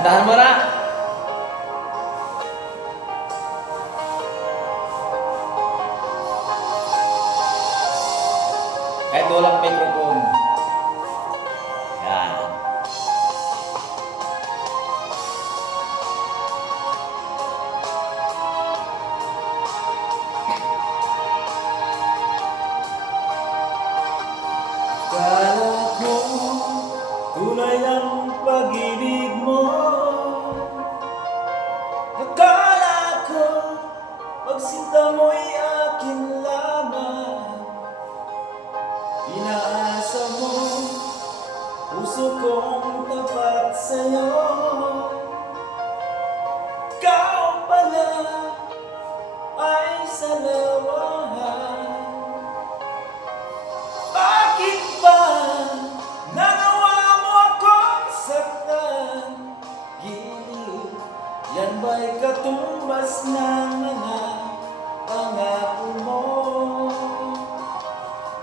Dahan mo na. Kahit walang microphone. Yan. Kala ko tunay ang pag-ibig mo. Akala ko pagsinta mo'y akin lamang. Inaasa mo puso kong tapat sa'yo. Ikaw pala ay salawahan. Bakit ba nagawa mo akong saktan? Giliw, yan ba'y katumbas ng mga pangako mo?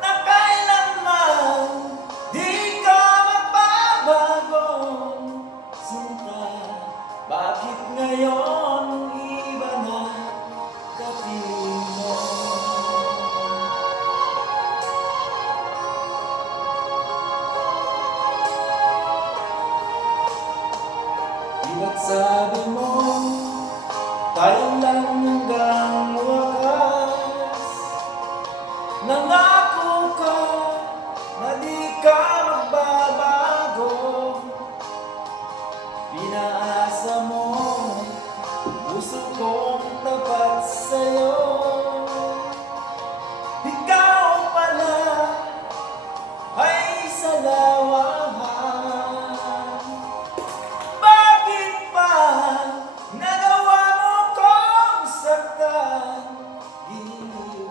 Na kailanman di ka magbabagong sinta. Bakit ngayon iba na kapiling mo? Diba't sabi mo, tayo lang hanggang wakas. Nangako ka na di ka magbabago. Pinaasa mo, puso kong tapat sa'yo. Ikaw pala ay salawahan. Bakit pa nagawa mo kong saktan? Giliw,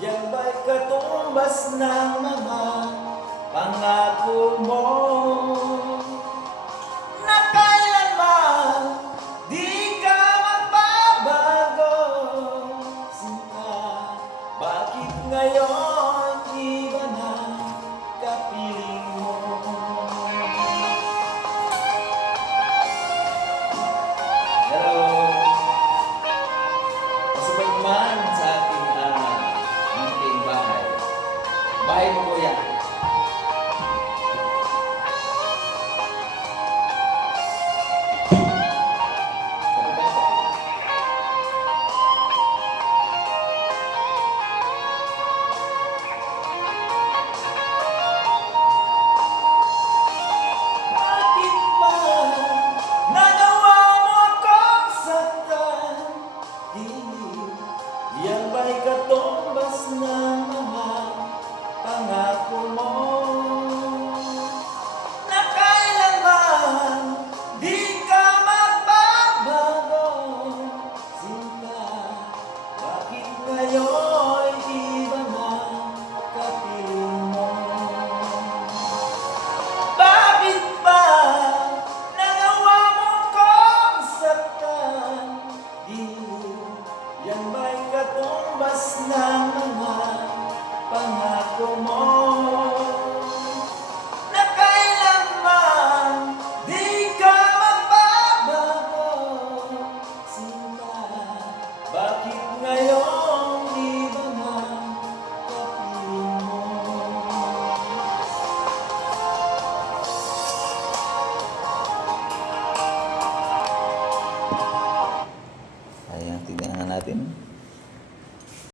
yan ba'y katumbas ng mga pangako mo? Na kailanman di ka magbabago, sinta. Bakit ngayon iba na kapiling mo? Hello. Pasubay man sa ating munting bahay. Bahay mo, kuya. Bakit ba nagawa mo akong saktan? Giliw, yan ba'y katumbas ng mga pangako mo? Na kailanman di ka magbabago, sinta. Bakit ngayon iba na kapiling mo? Bakit ba nagawa mo kong saktan? Giliw, yan ba'y katumbas ng mga pangako mo? Na kailanman di ka magbabago, sinta. Bakit ngayon iba na kapiling mo? Ayan, tignan nga natin.